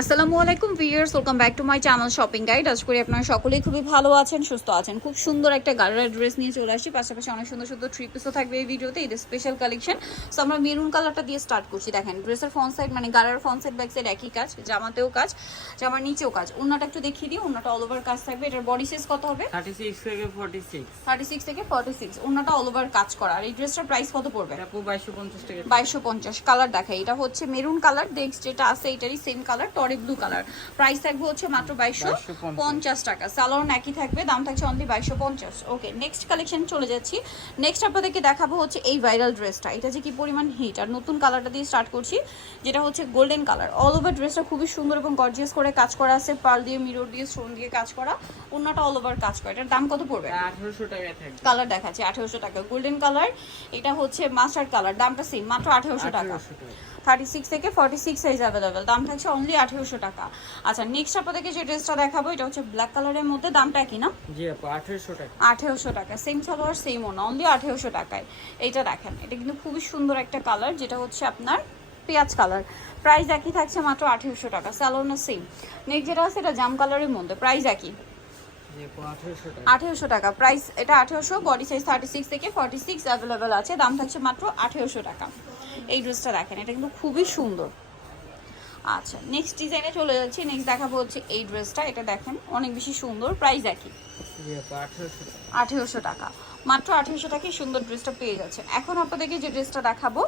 আসসালামু আলাইকুম viewers, welcome back to my channel shopping guide. আশা করি আপনারা সকলেই খুবই ভালো আছেন, সুস্থ আছেন। খুব সুন্দর একটা গারারা ড্রেস নিয়ে চলে আসি, পাশাপাশি অনেক সুন্দর সুন্দর থ্রি পিসও থাকবে এই ভিডিওতে। এটা স্পেশাল কালেকশন। সো আমরা মেরুন কালারটা দিয়ে স্টার্ট করছি। দেখেন ড্রেসের ফ্রন্ট সাইড মানে গারার ফ্রন্ট সাইড ব্যাক সাইড একই কাজ, জামাতেও কাজ, জামার নিচেও কাজ। ওন্নাটা একটু দেখিয়ে দিই, ওন্নাটা অল ওভার কাজ থাকবে। এটার বডি সাইজ কত হবে? 36 থেকে 46। 36 থেকে 46, ওন্নাটা অল ওভার কাজ করা। আর এই ড্রেসটার প্রাইস কত পড়বে? এটা 2250 টাকা। 2250। কালার দেখাই, এটা হচ্ছে মেরুন কালার। নেক্সট যেটা আছে এটারই সেম কালার, টরি ব্লু কালার। প্রাইস থাকবে হচ্ছে মাত্র 2250 টাকা। সালোয়ার একই থাকবে, দাম থাকছে অনলি 2250। ওকে, নেক্সট কালেকশন চলে যাচ্ছি। নেক্সট আপনাদেরকে দেখাবো হচ্ছে এই ভাইরাল ড্রেসটা। এটা যে কি পরিমাণ হিট। আর নতুন কালারটা দিয়ে স্টার্ট করছি, যেটা হচ্ছে গোল্ডেন কালার। অল ওভার ড্রেসটা খুবই সুন্দর এবং গর্জিয়াস করে কাজ করা আছে, পার্ল দিয়ে, মিরর দিয়ে, স্টোন দিয়ে কাজ করা। ওন্নাটা অল ওভার কাজ করা। এটার দাম কত পড়বে? 1800 টাকা থাকবে। কালার দেখাচ্ছি 1800 টাকা। গোল্ডেন কালার, এটা হচ্ছে মাস্টার্ড কালার। দামটা সেম, মাত্র 1800 টাকা। 36 থেকে 46 সাইজ অ্যাভেলেবেল, দাম থাকছে অনলি 1800 টাকা। আচ্ছা, নেক্সট আপনাদেরকে যে ড্রেসটা দেখাবো এটা হচ্ছে ব্ল্যাক কালারের মধ্যে, দামটা কি না? জি আপু, 1800 টাকা। 1800 টাকা, সেম সালোয়ার সেম ওনা, অনলি 1800 টাকায়। এইটা দেখেন, এটা কিন্তু খুবই সুন্দর একটা কালার, যেটা হচ্ছে আপনার পেঁয়াজ কালার। প্রাইস একই থাকছে মাত্র 1800 টাকা। সালোয়ার না সেম। নেক্সট যেটা আছে এটা জাম কালারের মধ্যে, প্রাইস একই, জি আপু 1800 টাকা। 1800 টাকা প্রাইস। এটা 1800, বডি সাইজ 36 থেকে 46 অ্যাভেলেবেল আছে, দাম থাকছে মাত্র 1800 টাকা। এই ড্রেসটা দেখেন, এটা কিন্তু খুবই সুন্দর। আচ্ছা, নেক্সট ডিজাইনে চলে যাচ্ছি। নেক্সট দেখাবো হচ্ছে এই ড্রেসটা। এটা দেখেন অনেক বেশি সুন্দর, প্রাইস একই, জি আপু 1800 টাকা। 1800 টাকা। মাত্র 1800 টাকায় সুন্দর ড্রেসটা পেয়ে যাচ্ছে। এখন আপনাদেরকে যে ড্রেসটা দেখাবো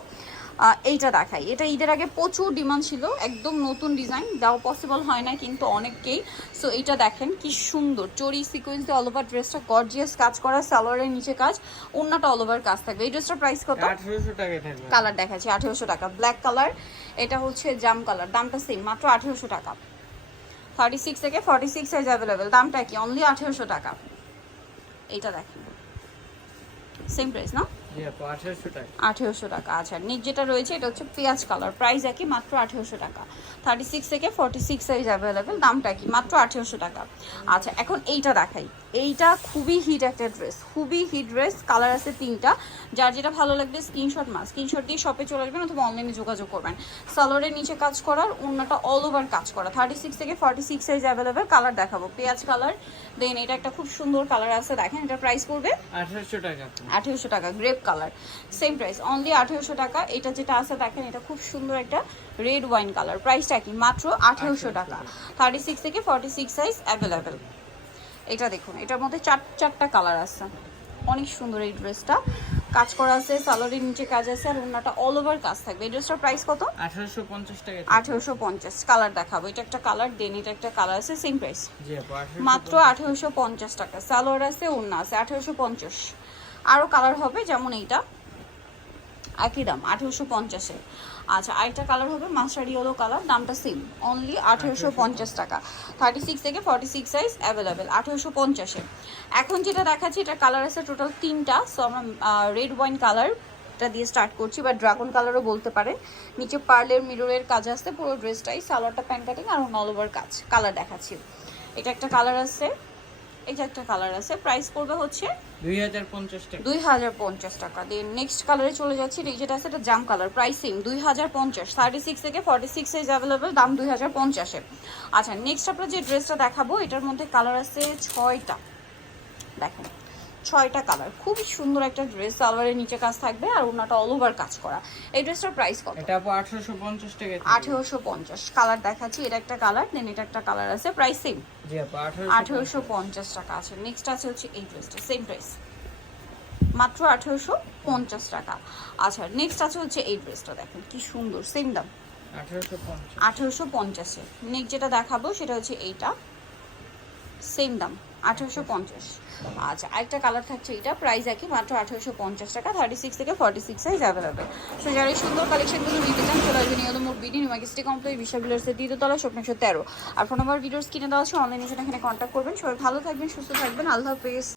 এইটা দেখাই। এটা ঈদের আগে প্রচুর ডিমান্ড ছিল, একদম নতুন ডিজাইন, দেওয়া পসিবল হয় না কিন্তু অনেককেই। সো এইটা দেখেন কি সুন্দর, চড়ি সিকোয়েন্স অল ওভার ড্রেসটা গর্জিয়াস কাজ করা, সালোয়ারের নিচে কাজ, ওন্নাটা অল ওভার কাজ থাকবে। এই ড্রেসটার প্রাইস কত? 1800 টাকা থাকবে। কালার দেখাচ্ছি 1800 টাকা। ব্ল্যাক কালার, এটা হচ্ছে জাম কালার, দামটা সেম, মাত্র 1800 টাকা। 36 থেকে 46 সাইজ অ্যাভেলেবেল, দামটা কি? অনলি 1800 টাকা। এইটা দেখেন সেম প্রাইস না? জি আপু 1800 টাকা। 1800 টাকা। আচ্ছা, নিচ যেটা রয়েছে এটা হচ্ছে পেঁয়াজ কালার, প্রাইস একই, মাত্র 1800 টাকা। 36 থেকে 46 সাইজ অ্যাভেলেবেল, দামটা কি? মাত্র 1800 টাকা। আচ্ছা, এখন এইটা দেখাই। এইটা খুবই হিট একটা ড্রেস, খুবই হিট ড্রেস। কালার আছে তিনটা, যার যেটা ভালো লাগবে স্ক্রিনশট দিয়ে শপে চলে আসবেন অথবা অনলাইনে যোগাযোগ করবেন। সালোয়ারের নিচে কাজ করার, ওন্নাটা অল ওভার কাজ করা। 36 থেকে 46 সাইজ অ্যাভেলেবেল। কালার দেখাবো পেঁয়াজ কালার, দেন এটা একটা খুব সুন্দর কালার আছে, দেখেন এটার প্রাইস পড়বে 1800 টাকা। 1800 টাকা। Grape colour, same price, only 1800 টাকা। এটা যেটা আছে দেখেন, এটা খুব সুন্দর একটা রেড ওয়াইন কালার, প্রাইসটা কি? মাত্র 1800 টাকা। 36 থেকে 46 সাইজ অ্যাভেলেবেল। এটা দেখুন, এটার মধ্যে চারটা কালার আছে, অনেক সুন্দর এই ড্রেসটা। কাজ করা আছে, সালোয়ারের নিচে কাজ আছে, আর ওন্নাটা অল ওভার কাজ থাকবে। এই ড্রেসটার প্রাইস কত? 1850 টাকা। 1850। কালার দেখাবো, এটা একটা কালার, দেন এটা একটা কালার আছে, সেম প্রাইস, জি আপু মাত্র 1850 টাকা। সালোয়ার আছে, ওন্না আছে, 1850। আরও কালার হবে, যেমন এইটা একই দাম 1850-এ। আচ্ছা, আরেকটা কালার হবে মাস্টার্ড ইয়েলো কালার, দামটা সেম, অনলি 1850 টাকা। 36 থেকে 46 সাইজ অ্যাভেলেবেল, 1850-এ। এখন যেটা দেখাচ্ছি এটা কালার আছে টোটাল তিনটা। সো আমরা রেড ওয়াইন কালারটা দিয়ে স্টার্ট করছি, বা ড্রাগন কালারও বলতে পারে। নিচে পার্লের মিররের কাজ আছে পুরো ড্রেসটাই, সালোয়ারটা প্যান্ট কাটিং আর অল ওভার কাজ। কালার দেখাচ্ছি, এটা একটা কালার আছে, এটা একটা কালার আছে। প্রাইস পড়বে হচ্ছে 2050 টাকা। 2050 টাকা। দেন নেক্সট কালারে চলে যাচ্ছি। যেটা আছে এটা জাম কালার, প্রাইস সেম, 2050। 36 থেকে 46 সাইজ অ্যাভেলেবেল, দাম 2050-এ। আচ্ছা, নেক্সট আমরা যে ড্রেসটা দেখাবো এটার মধ্যে কালার আছে 6টা। দেখেন 6টা কালার, খুব সুন্দর একটা ড্রেস। সালোয়ারের নিচে কাজ থাকবে আর ওন্নাটা অল ওভার কাজ করা। এই ড্রেসটার প্রাইস কত? এটা আপু 1850 টাকা। 1850। কালার দেখাচ্ছি, এটা একটা কালার, দেন এটা একটা কালার আছে, প্রাইস সেম, জি আপু 1850 টাকা। আছে নেক্সট আছে হচ্ছে এই ড্রেসটা, সেম প্রাইস, মাত্র 1850 টাকা। আচ্ছা, নেক্সট আছে হচ্ছে এই ড্রেসটা, দেখেন কি সুন্দর, সেম দাম 1850। 1850-এ। নেক্সট যেটা দেখাবো সেটা হচ্ছে এইটা, সেম দাম 1850। আচ্ছা, আরেকটা কালার থাকছে, এইটা প্রাইস একই, মাত্র 1850 টাকা। 36 থেকে 46 সাইজ অ্যাভেলেবেল। সো যারা এই সুন্দর কালেকশনগুলো নিতে চান চলে আসবেন নিয়ত মোট বিডি নিউমার্কেট কমপ্লেক্স বিশ্ববিদ্যালয়ের দ্বিতীয়তলা, শপ 913। আর ফোন নাম্বার ভিডিওস কিনে দেওয়া আছে, অনলাইনে সেটা এখানে কন্ট্যাক্ট করবেন। সবাই ভালো থাকবেন, সুস্থ থাকবেন, আল্লাহ হাফেজ।